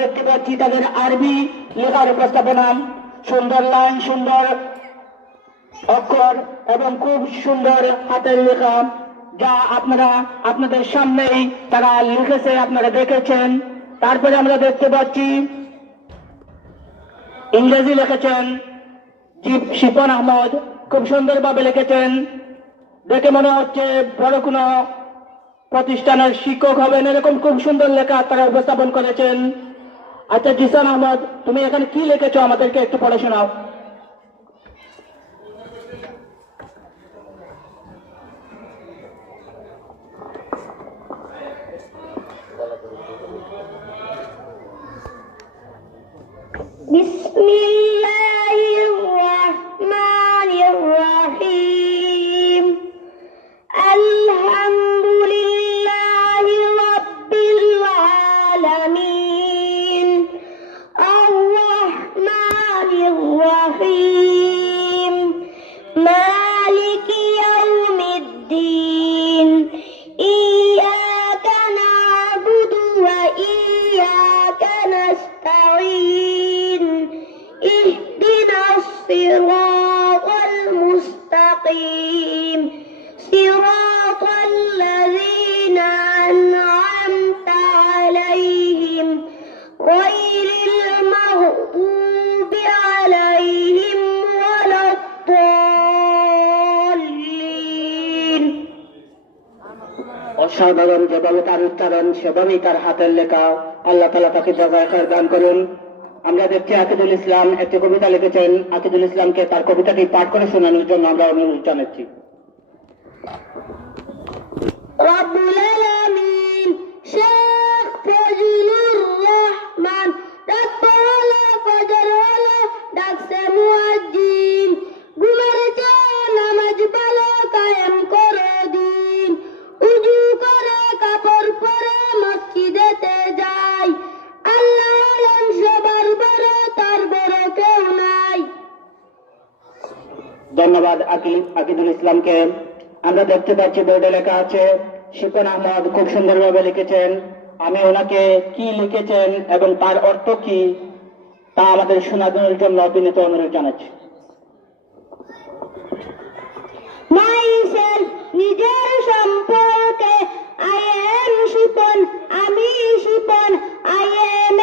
দেখতে পাচ্ছি তাদের আরবি লেখার উপস্থাপনা, সুন্দর লাইন, সুন্দর অক্ষর এবং খুব সুন্দর হাতের লেখা, যা আপনারা আপনাদের সামনেই তারা লিখেছে, আপনারা দেখেছেন। তারপরে আমরা দেখতে পাচ্ছি ইংরেজি লিখেছেন শিপন আহমদ, খুব সুন্দরভাবে লিখেছেন। দেখে মনে হচ্ছে বড় কোনো প্রতিষ্ঠানের শিক্ষক হবেন, এরকম খুব সুন্দর লেখা তারা উপস্থাপন করেছেন। আচ্ছা জিসান আহমদ, তুমি এখানে কি লিখেছো আমাদেরকে একটু পড়ে শোনাও। বিসমিল্লাহির রহমানির রহিম। আলহামদুলিল্লাহি রাব্বিল আলামিন। আর-রহমানির রহিম। মালিকি ইয়াউমিদ্দিন। ইয়্যাকা না'বুদু ওয়া ইয়্যাকা নাস্তাঈন। ইহদিনাস সিরাতাল মুস্তাকিম। সিরাতাল লাযীনা আন'আমতা আলাইহিম গায়রিল মাগদুবি আলাইহিম ওয়ালাদ-দাল্লিন। অসাধারণ, যেভাবে তার উচ্চারণ সেভাবেই তার হাতের লেখা। আল্লাহ তাআলা তাকে জাযায়ে খায়ের দান করুন। আমরা দেখছি আকিদুল ইসলাম একটি কবিতা লিখেছেন। আকিদুল ইসলামকে তার কবিতাটি পাঠ করে শোনানোর জন্য আমরা অনুরোধ জানাচ্ছি। রব্বুল আলামিন শেখ ফজলুর রহমান, ডাক্তার হলো, ফজর হলো, ডাকছে মুয়াজ্জিন। ঘুমের চেয়ে নামাজ ভালো কায়েম করে দিন। উজু করে কাপড় পরে মসজিদেতে যাই। আল্লাহ হলেন সবার বড়, তার বড় কেউ নাই। ধন্যবাদ আকিদুল ইসলামকে। আমরা দেখতে পাচ্ছি বোর্ডে লেখা আছে শিপন আহমদ খুব সুন্দরভাবে লিখেছেন। আমি ওনাকে কি লিখেছেন এবং তার অর্থ কি তা আমাদের শোনানোর জন্য বিনীত অনুরোধ জানাচ্ছি। মাইসেলফ, নিজের সম্পর্কে। I am শিপন, আমি শিপন। I am